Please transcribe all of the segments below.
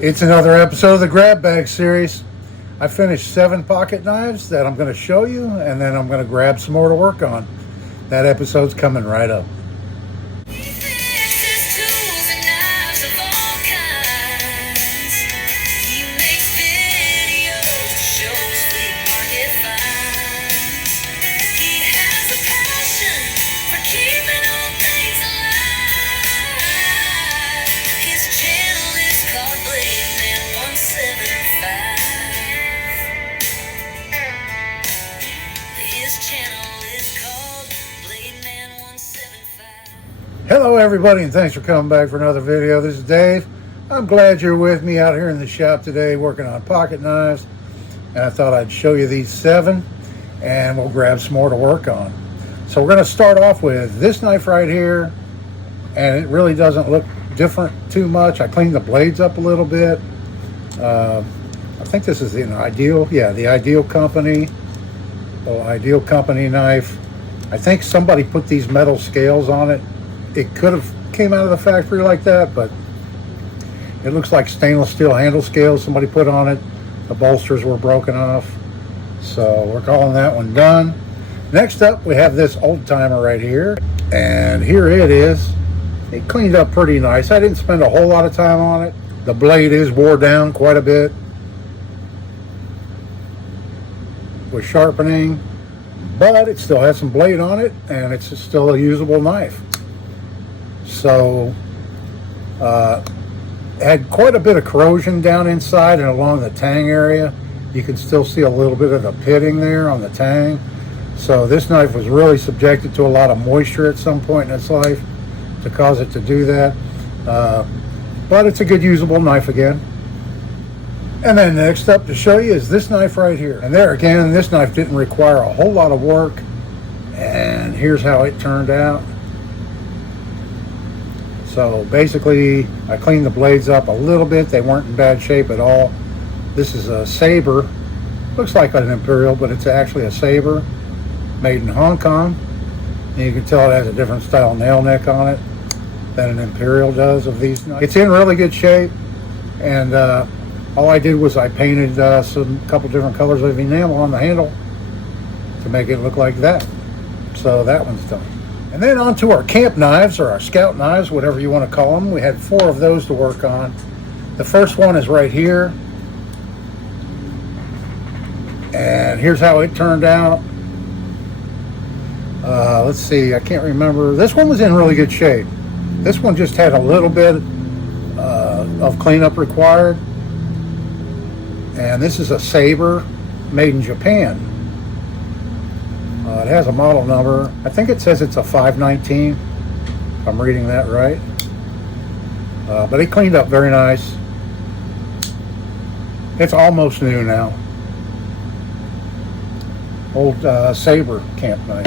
It's another episode of the Grab Bag series. I finished 7 pocket knives that I'm going to show you, and then I'm going to grab some more to work on. That episode's coming right up. Hello everybody, and thanks for coming back for another video. This is Dave. I'm glad you're with me out here in the shop today working on pocket knives, and I thought I'd show you these 7 and we'll grab some more to work on. So we're going to start off with this knife right here, and it really doesn't look different too much. I cleaned the blades up a little bit. I think this is the Ideal, the Ideal Company, Ideal Company knife. I think somebody put these metal scales on it. It could have came out of the factory like that, but it looks like stainless steel handle scales somebody put on it. The bolsters were broken off, so we're calling that one done. Next up, we have this old timer right here, and here it is. It cleaned up pretty nice. I didn't spend a whole lot of time on it. The blade is wore down quite a bit with sharpening, but it still has some blade on it, and it's still a usable knife. So had quite a bit of corrosion down inside and along the tang area. You can still see a little bit of the pitting there on the tang. So this knife was really subjected to a lot of moisture at some point in its life to cause it to do that. But it's a good usable knife again. And then next up to show you is this knife right here. And there again, this knife didn't require a whole lot of work. And here's how it turned out. So basically, I cleaned the blades up a little bit. They weren't in bad shape at all. This is a Sabre. Looks like an Imperial, but it's actually a Sabre made in Hong Kong. And you can tell it has a different style nail neck on it than an Imperial does of these knives. It's in really good shape, and all I did was I painted couple different colors of enamel on the handle to make it look like that. So that one's done. And then on to our camp knives, or our scout knives, whatever you want to call them. We had 4 of those to work on. The first one is right here. And here's how it turned out. Let's see, I can't remember. This one was in really good shape. This one just had a little bit of cleanup required. And this is a Sabre made in Japan. It has a model number. I think it says it's a 519, if I'm reading that right. But it cleaned up very nice. It's almost new now. Old Sabre camp knife.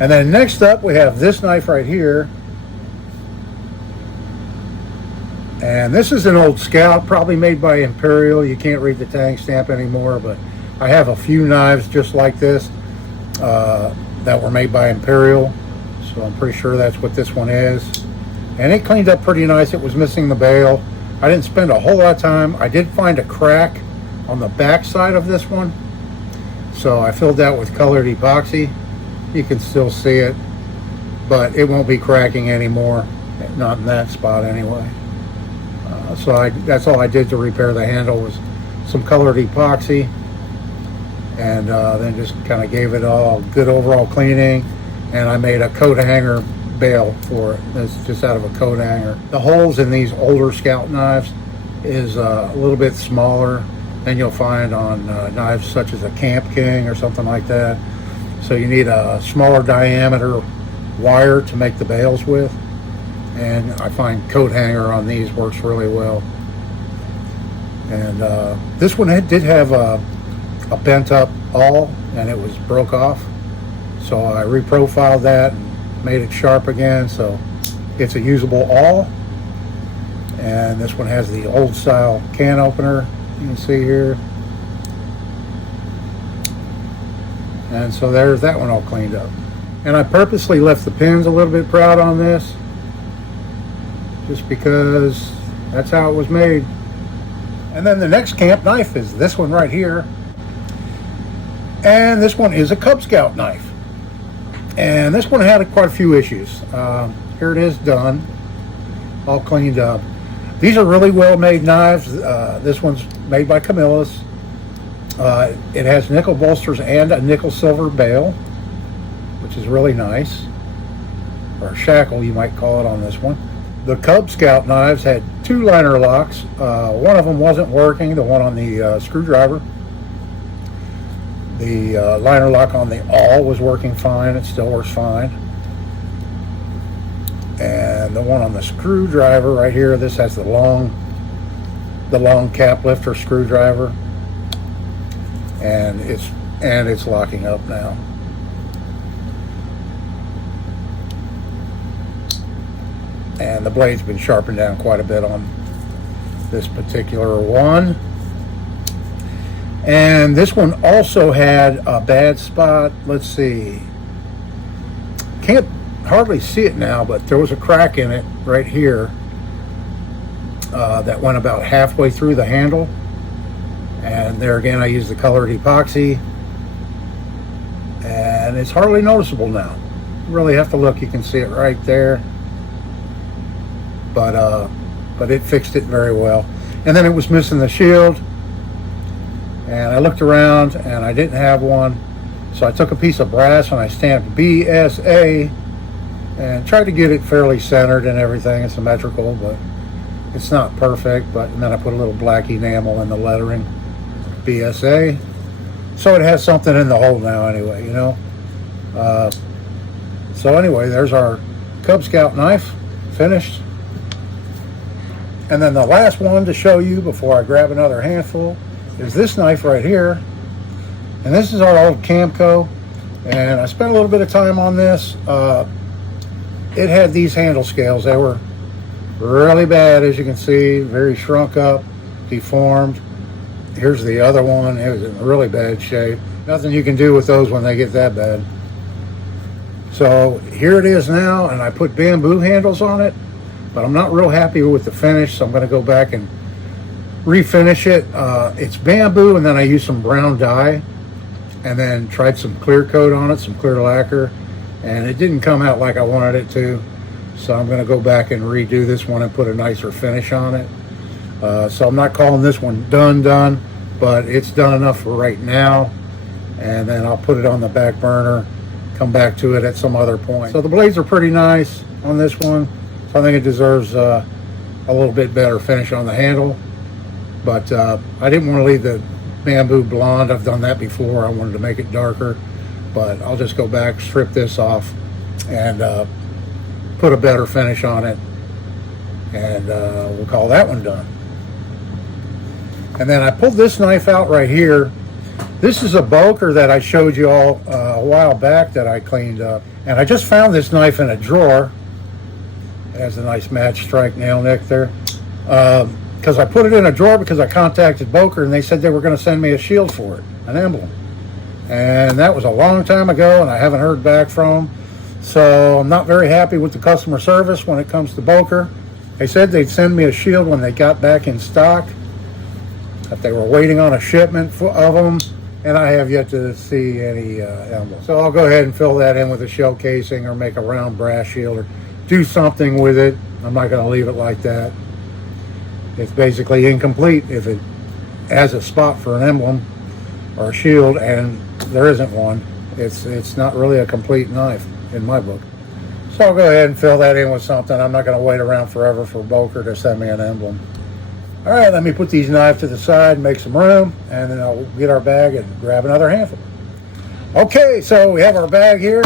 And then next up we have this knife right here. And this is an old Scout, probably made by Imperial. You can't read the tang stamp anymore, but I have a few knives just like this that were made by Imperial, so I'm pretty sure that's what this one is. And it cleaned up pretty nice. It was missing the bail. I didn't spend a whole lot of time. I did find a crack on the back side of this one, so I filled that with colored epoxy. You can still see it, but it won't be cracking anymore, not in that spot anyway. So that's all I did to repair the handle was some colored epoxy, and then just kind of gave it all good overall cleaning, and I made a coat hanger bail for it. That's just out of a coat hanger. The holes in these older Scout knives is a little bit smaller than you'll find on knives such as a Camp King or something like that. So you need a smaller diameter wire to make the bails with, and I find coat hanger on these works really well. And this one did have a bent up awl, and it was broke off, so I reprofiled that and made it sharp again, so it's a usable awl. And this one has the old style can opener, you can see here. And so there's that one all cleaned up. And I purposely left the pins a little bit proud on this, just because that's how it was made. And then the next camp knife is this one right here. And this one is a Cub Scout knife. And this one had quite a few issues. Here it is done, all cleaned up. These are really well made knives. This one's made by Camillus. It has nickel bolsters and a nickel silver bail, which is really nice. Or shackle, you might call it on this one. The Cub Scout knives had 2 liner locks. One of them wasn't working, the one on the screwdriver. The liner lock on the awl was working fine. It still works fine. And the one on the screwdriver right here, this has the long cap lifter screwdriver, and it's locking up now. And the blade's been sharpened down quite a bit on this particular one. And this one also had a bad spot. Let's see. Can't hardly see it now, but there was a crack in it right here that went about halfway through the handle. And there again, I used the colored epoxy. And it's hardly noticeable now. You really have to look. You can see it right there. But it fixed it very well. And then it was missing the shield. And I looked around and I didn't have one. So I took a piece of brass and I stamped BSA and tried to get it fairly centered and everything and symmetrical, but it's not perfect. And then I put a little black enamel in the lettering, BSA. So it has something in the hole now anyway, you know. So anyway, there's our Cub Scout knife, finished. And then the last one to show you before I grab another handful is this knife right here. And this is our old Camco. And I spent a little bit of time on this. It had these handle scales. They were really bad, as you can see, very shrunk up, deformed. Here's the other one. It was in really bad shape. Nothing you can do with those when they get that bad. So here it is now, and I put bamboo handles on it, but I'm not real happy with the finish, so I'm going to go back and refinish it. It's bamboo, and then I used some brown dye, and then tried some clear coat on it, some clear lacquer, and it didn't come out like I wanted it to. So I'm going to go back and redo this one and put a nicer finish on it. So I'm not calling this one done, but it's done enough for right now. And then I'll put it on the back burner, come back to it at some other point. So the blades are pretty nice on this one. So I think it deserves a little bit better finish on the handle. But I didn't want to leave the bamboo blonde. I've done that before. I wanted to make it darker. But I'll just go back, strip this off, and put a better finish on it. And we'll call that one done. And then I pulled this knife out right here. This is a Boker that I showed you all a while back that I cleaned up. And I just found this knife in a drawer. It has a nice match strike nail nick there. Because I put it in a drawer because I contacted Boker and they said they were going to send me a shield for it, an emblem. And that was a long time ago and I haven't heard back from them. So I'm not very happy with the customer service when it comes to Boker. They said they'd send me a shield when they got back in stock, that they were waiting on a shipment of them, and I have yet to see any emblem. So I'll go ahead and fill that in with a shell casing or make a round brass shield or do something with it. I'm not going to leave it like that. It's basically incomplete if it has a spot for an emblem or a shield and there isn't one. It's not really a complete knife in my book. So I'll go ahead and fill that in with something. I'm not going to wait around forever for Boker to send me an emblem. All right, let me put these knives to the side, make some room, and then I'll get our bag and grab another handful. Okay, so we have our bag here.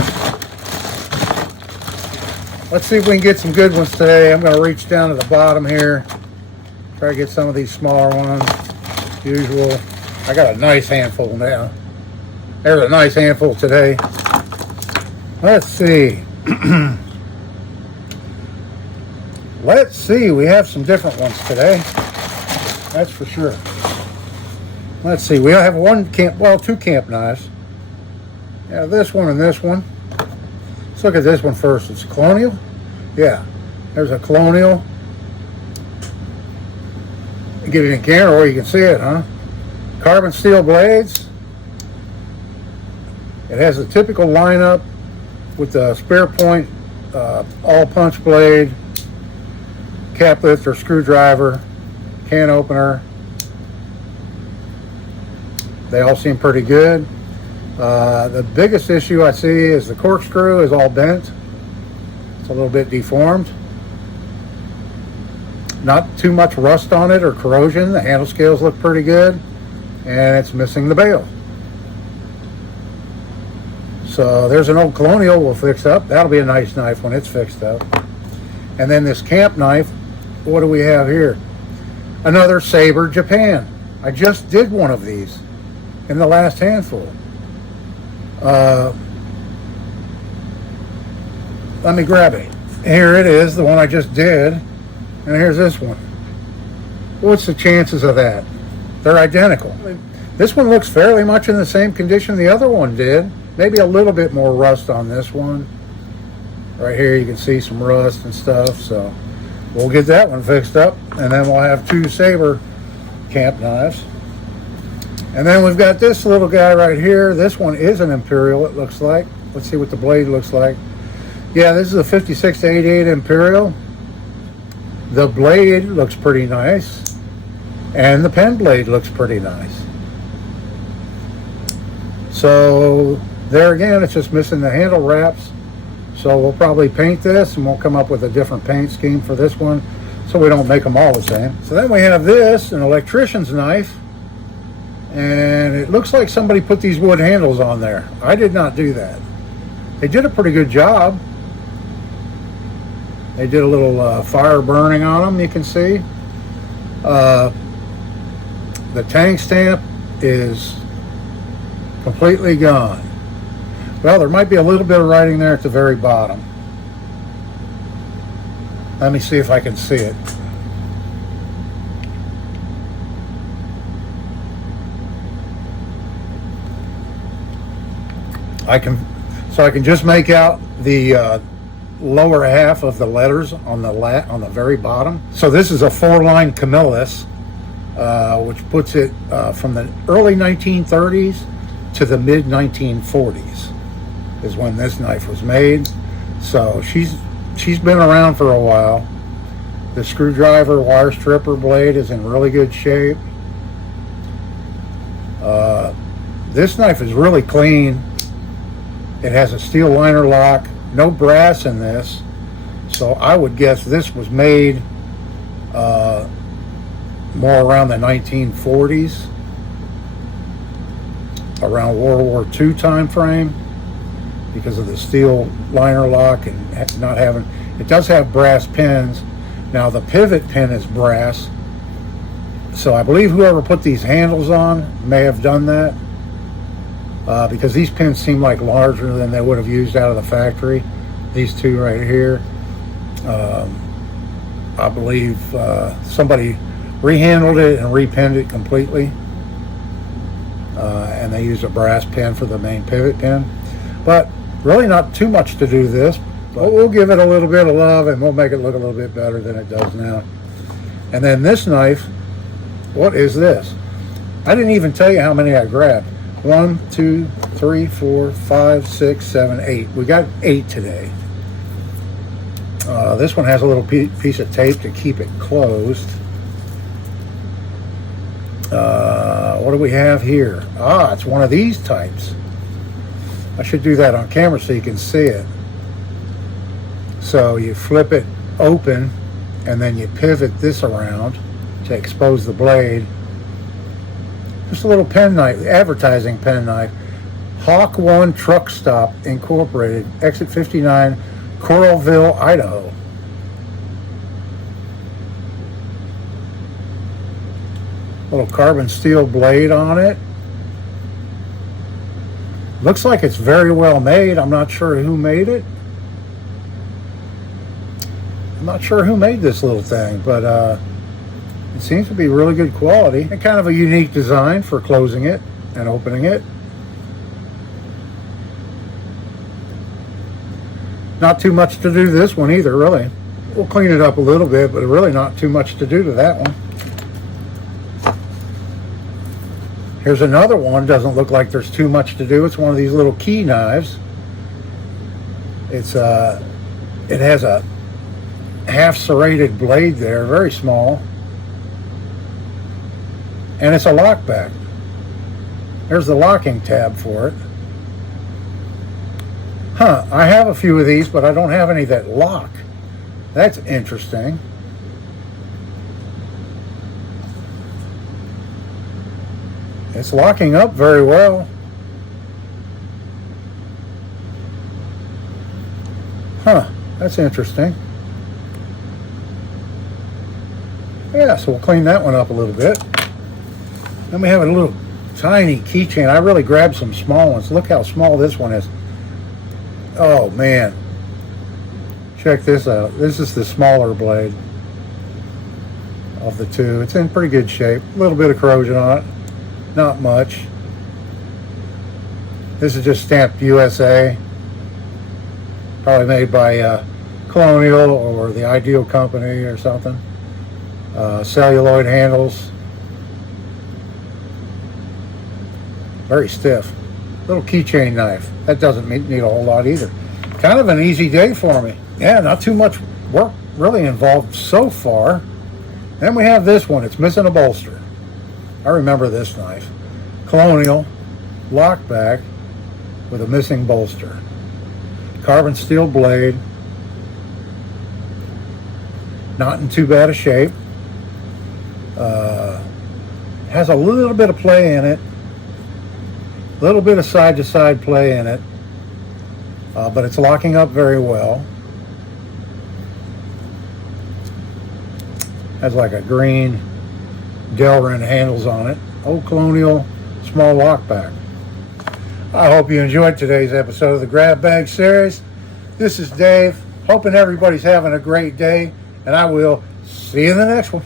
Let's see if we can get some good ones today. I'm going to reach down to the bottom here, try to get some of these smaller ones, usual. I got a nice handful now. There's a nice handful today. Let's see. Let's see, we have some different ones today. That's for sure. Let's see, we have two camp knives. Yeah, this one and this one. Let's look at this one first. It's Colonial. Yeah, there's a Colonial. Get it in camera where you can see it, huh? Carbon steel blades. It has a typical lineup with the spare point, all punch blade, cap lifter, screwdriver, can opener. They all seem pretty good. The biggest issue I see is the corkscrew is all bent. It's a little bit deformed. Not too much rust on it or corrosion. The handle scales look pretty good, and it's missing the bail. So there's an old Colonial we'll fix up. That'll be a nice knife when it's fixed up. And then this camp knife, what do we have here? Another Saber Japan. I just did one of these in the last handful. Let me grab it. Here it is, the one I just did. And here's this one. What's the chances of that? They're identical. This one looks fairly much in the same condition the other one did. Maybe a little bit more rust on this one. Right here you can see some rust and stuff. So we'll get that one fixed up. And then we'll have two Saber camp knives. And then we've got this little guy right here. This one is an Imperial, it looks like. Let's see what the blade looks like. Yeah, this is a 56-88 Imperial. The blade looks pretty nice. And the pen blade looks pretty nice. So there again, it's just missing the handle wraps. So we'll probably paint this, and we'll come up with a different paint scheme for this one so we don't make them all the same. So then we have this, an electrician's knife. And it looks like somebody put these wood handles on there. I did not do that. They did a pretty good job. They did a little fire burning on them, you can see. The tang stamp is completely gone. Well, there might be a little bit of writing there at the very bottom. Let me see if I can see it. I can just make out the lower half of the letters on the very bottom. So this is a 4-line Camillus, which puts it from the early 1930s to the mid 1940s is when this knife was made. So she's been around for a while. The screwdriver wire stripper blade is in really good shape. This knife is really clean. It has a steel liner lock, no brass in this, so I would guess this was made more around the 1940s, around World War II time frame, because of the steel liner lock and not having, it does have brass pins. Now the pivot pin is brass, so I believe whoever put these handles on may have done that. Because these pins seem like larger than they would have used out of the factory. These two right here. I believe somebody rehandled it and repinned it completely. And they used a brass pin for the main pivot pin. But really not too much to do this. But we'll give it a little bit of love and we'll make it look a little bit better than it does now. And then this knife, what is this? I didn't even tell you how many I grabbed. 1, 2, 3, 4, 5, 6, 7, 8. We got 8 today. This one has a little piece of tape to keep it closed. What do we have here? It's one of these types. I should do that on camera so you can see it. So you flip it open and then you pivot this around to expose the blade. Just a little pen knife, advertising pen knife. Hawk One Truck Stop Incorporated, Exit 59, Coralville, Idaho. Little carbon steel blade on it. Looks like it's very well made. I'm not sure who made it. I'm not sure who made this little thing, but it seems to be really good quality and kind of a unique design for closing it and opening it. Not too much to do this one either, really. We'll clean it up a little bit, but really not too much to do to that one. Here's another one. Doesn't look like there's too much to do. It's one of these little key knives. It has a half serrated blade there, very small, and it's a lockback. There's the locking tab for it. I have a few of these, but I don't have any that lock. That's interesting. It's locking up very well. That's interesting. Yeah, so we'll clean that one up a little bit. Then we have a little tiny keychain. I really grabbed some small ones. Look how small this one is. Oh man. Check this out. This is the smaller blade of the two. It's in pretty good shape. A little bit of corrosion on it. Not much. This is just stamped USA. Probably made by Colonial or the Ideal Company or something. Celluloid handles. Very stiff. Little keychain knife. That doesn't need a whole lot either. Kind of an easy day for me. Yeah, not too much work really involved so far. Then we have this one. It's missing a bolster. I remember this knife. Colonial lockback with a missing bolster. Carbon steel blade. Not in too bad a shape. Has a little bit of play in it. A little bit of side-to-side play in it. But it's locking up very well. Has like a green Delrin handles on it. Old Colonial small lockback. I hope you enjoyed today's episode of the Grab Bag series. This is Dave. Hoping everybody's having a great day, and I will see you in the next one.